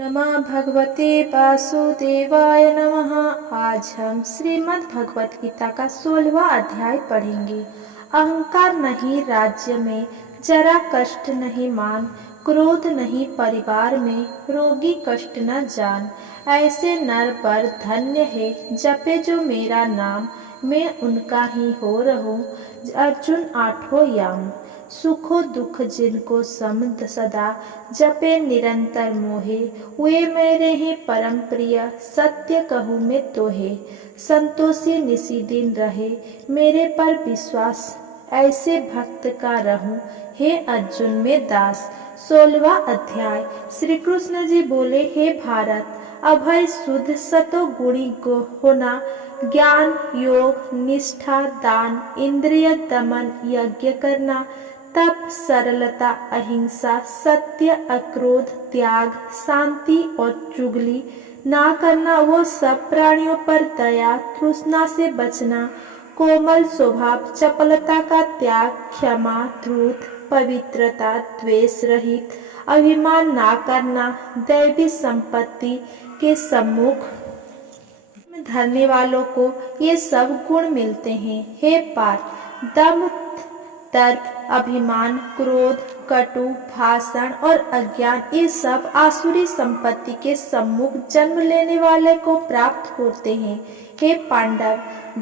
नमः भगवते वासुदेवाय नमः। आज हम श्रीमद् भगवत गीता का 16वां अध्याय पढ़ेंगे। अहंकार नहीं राज्य में, जरा कष्ट नहीं मान, क्रोध नहीं परिवार में, रोगी कष्ट न जान। ऐसे नर पर धन्य है, जपे जो मेरा नाम, मैं उनका ही हो रहूं। अर्जुन आठों याम। सुखो दुख जिनको समद सदा, जपे निरंतर मोहे, वे मेरे ही परम प्रिय, सत्य कहूँ मैं तोहे। संतोषी निसी दिन रहे, मेरे पर विश्वास, ऐसे भक्त का रहूं, हे अर्जुन में दास। 16वां अध्याय। श्री कृष्ण जी बोले, हे भारत, अभय शुद्ध सतो गुणी होना, ज्ञान योग निष्ठा दान इंद्रिय दमन यज्ञ करना, तप सरलता अहिंसा सत्य अक्रोध त्याग शांति और चुगली ना करना, वो सब प्राणियों पर दया तृष्णा से बचना, कोमल स्वभाव चपलता का त्याग क्षमा धूर्त पवित्रता द्वेष रहित अभिमान ना करना, दैवी संपत्ति के सम्मुख धरने वालों को ये सब गुण मिलते हैं। हे पार्थ, दम तर्क अभिमान क्रोध कटु भाषण और अज्ञान, ये सब आसुरी संपत्ति के सम्मुख जन्म लेने वाले को प्राप्त होते हैं। हे पांडव,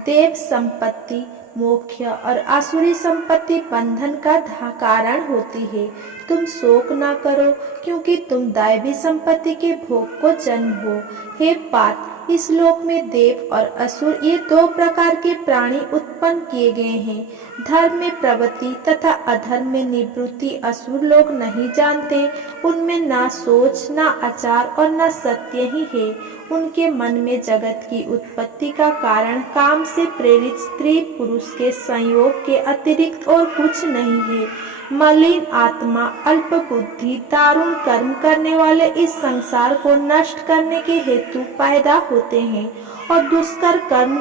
देव संपत्ति मोक्ष और आसुरी संपत्ति बंधन का कारण होती है। तुम शोक ना करो, क्योंकि तुम दैवी संपत्ति के भोग को जन्म हो। हे पार्थ, इस लोक में देव और असुर ये दो प्रकार के प्राणी उत्पन्न किए गए हैं। धर्म में प्रवृत्ति तथा अधर्म में निवृत्ति असुर लोग नहीं जानते। उनमें ना सोच ना आचार और ना सत्य ही है। उनके मन में जगत की उत्पत्ति का कारण काम से प्रेरित स्त्री पुरुष के संयोग के अतिरिक्त और कुछ नहीं है। मलिन आत्मा अल्प बुद्धि दारुण कर्म करने वाले इस संसार को नष्ट करने के हेतु पैदा होते हैं और दुष्कर कर्म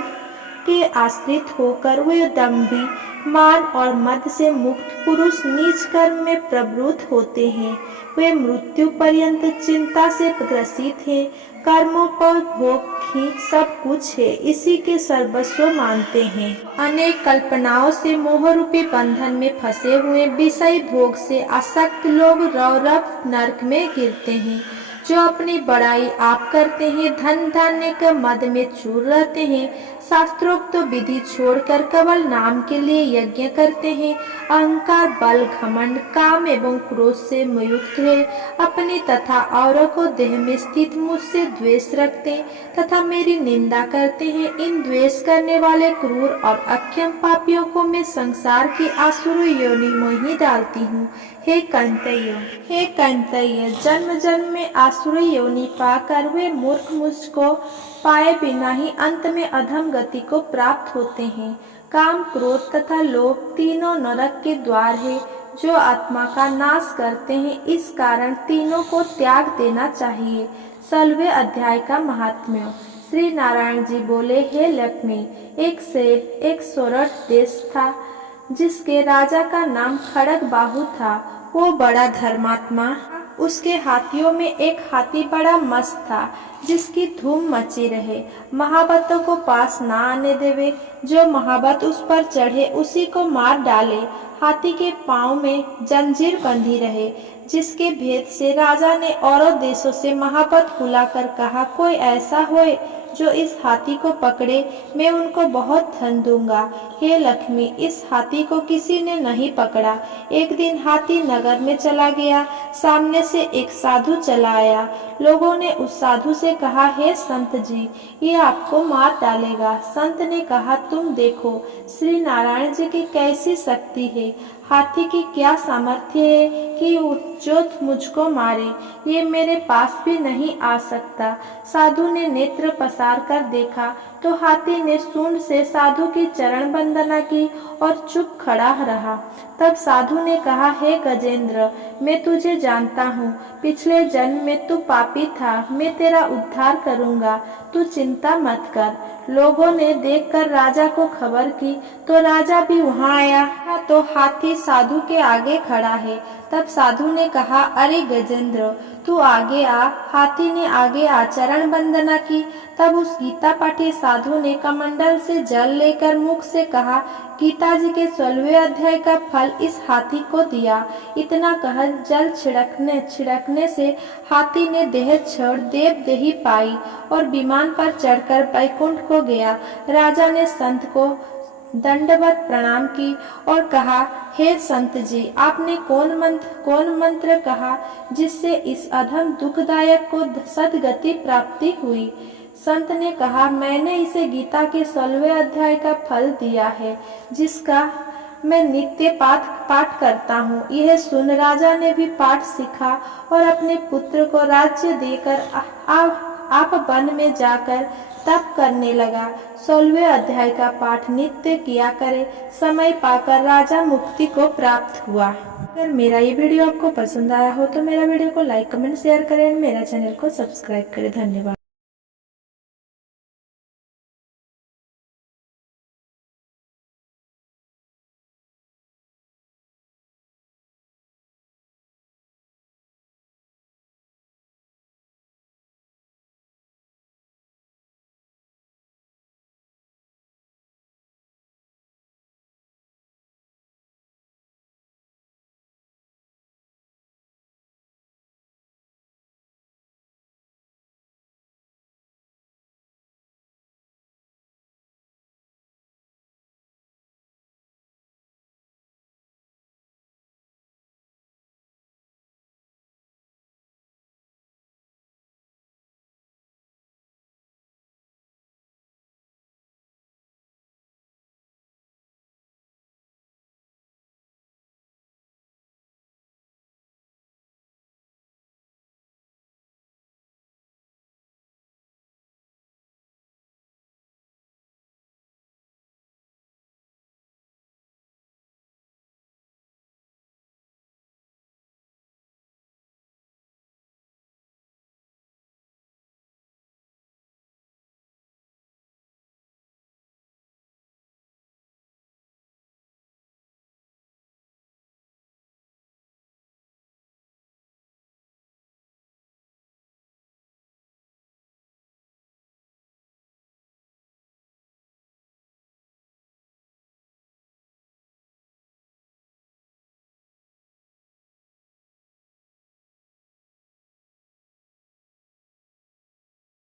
के आश्रित होकर वे दंभी मान और मद से मुक्त पुरुष नीच कर्म में प्रवृत्त होते हैं। वे मृत्यु पर्यंत चिंता से ग्रसित हैं। कर्मों पर भोग ही सब कुछ है, इसी के सर्वस्व मानते हैं। अनेक कल्पनाओं से मोह रूपी बंधन में फंसे हुए विषय भोग से आसक्त लोग रौरव नरक में गिरते हैं। जो अपनी बड़ाई आप करते हैं, धन धान्य के मद में चूर रहते हैं, शास्त्रोक्त विधि छोड़कर केवल नाम के लिए यज्ञ करते हैं, अहंकार बल घमंड काम एवं क्रोध से युक्त है, अपने तथा औरों को देह में स्थित मुझसे द्वेष रखते तथा मेरी निंदा करते हैं। इन द्वेष करने वाले क्रूर और अक्षम पापियों को मैं संसार की आसुर योनि में ही डालती हूँ। हे कंतय, जन्म जन्म में आसुर योनि पाकर वे मूर्ख मुझको पाए बिना ही अंत में अधम गति को प्राप्त होते हैं। काम क्रोध तथा लोभ तीनों नरक के द्वार है, जो आत्मा का नाश करते हैं। इस कारण तीनों को त्याग देना चाहिए। 16वें अध्याय का महात्म्य। श्री नारायण जी बोले, हे लक्ष्मी, एक सोरठ देश था, जिसके राजा का नाम खड़ग बाहु था। वो बड़ा धर्मात्मा, उसके हाथियों में एक हाथी बड़ा मस्त था, जिसकी धूम मची रहे। महाबतों को पास ना आने देवे, जो महाबत उस पर चढ़े उसी को मार डाले। हाथी के पांव में जंजीर बंधी रहे, जिसके भेद से राजा ने औरों देशों से महाबत बुलाकर कहा, कोई ऐसा होए जो इस हाथी को पकड़े, मैं उनको बहुत धन दूंगा। हे लक्ष्मी, इस हाथी को किसी ने नहीं पकड़ा। एक दिन हाथी नगर में चला गया। सामने से एक साधु चला आया। लोगों ने उस साधु से कहा, हे संत जी, ये आपको मार डालेगा। संत ने कहा, तुम देखो श्री नारायण जी की कैसी शक्ति है। हाथी की क्या सामर्थ्य है कि जो मुझको मारे। ये मेरे पास भी नहीं आ सकता। साधु ने नेत्र पसार कर देखा तो हाथी ने सूंड से साधु की चरण वंदना की और चुप खड़ा रहा। तब साधु ने कहा, हे गजेंद्र, मैं तुझे जानता हूँ। पिछले जन्म में तू पापी था, मैं तेरा उद्धार करूँगा, तू चिंता मत कर। लोगों ने देखकर राजा को खबर की तो राजा भी वहाँ आया तो हाथी साधु के आगे खड़ा है। तब साधु ने कहा, अरे गजेंद्र, तू आगे आ। हाथी ने आगे आचरण वंदना की। तब उस गीता पाठी साधु ने कमंडल से जल लेकर मुख से कहा, गीता जी के 16वें अध्याय का फल इस हाथी को दिया। इतना कह जल छिड़कने से हाथी ने देह छोड़ देव देही पाई और विमान पर चढ़कर बैकुंठ को गया। राजा ने संत को दंडवत प्रणाम की और कहा, हे संत जी, आपने कौन मंत्र कहा जिससे इस अधम दुखदायक को सदगति प्राप्ति हुई? संत ने कहा, मैंने इसे गीता के 16वें अध्याय का फल दिया है, जिसका मैं नित्य पाठ करता हूँ। यह सुन राजा ने भी पाठ सीखा और अपने पुत्र को राज्य देकर आप वन में जाकर तप करने लगा। 16वें अध्याय का पाठ नित्य किया करे। समय पाकर राजा मुक्ति को प्राप्त हुआ। अगर मेरा ये वीडियो आपको पसंद आया हो तो मेरा वीडियो को लाइक, कमेंट, शेयर करें और मेरा चैनल को सब्सक्राइब करें। धन्यवाद।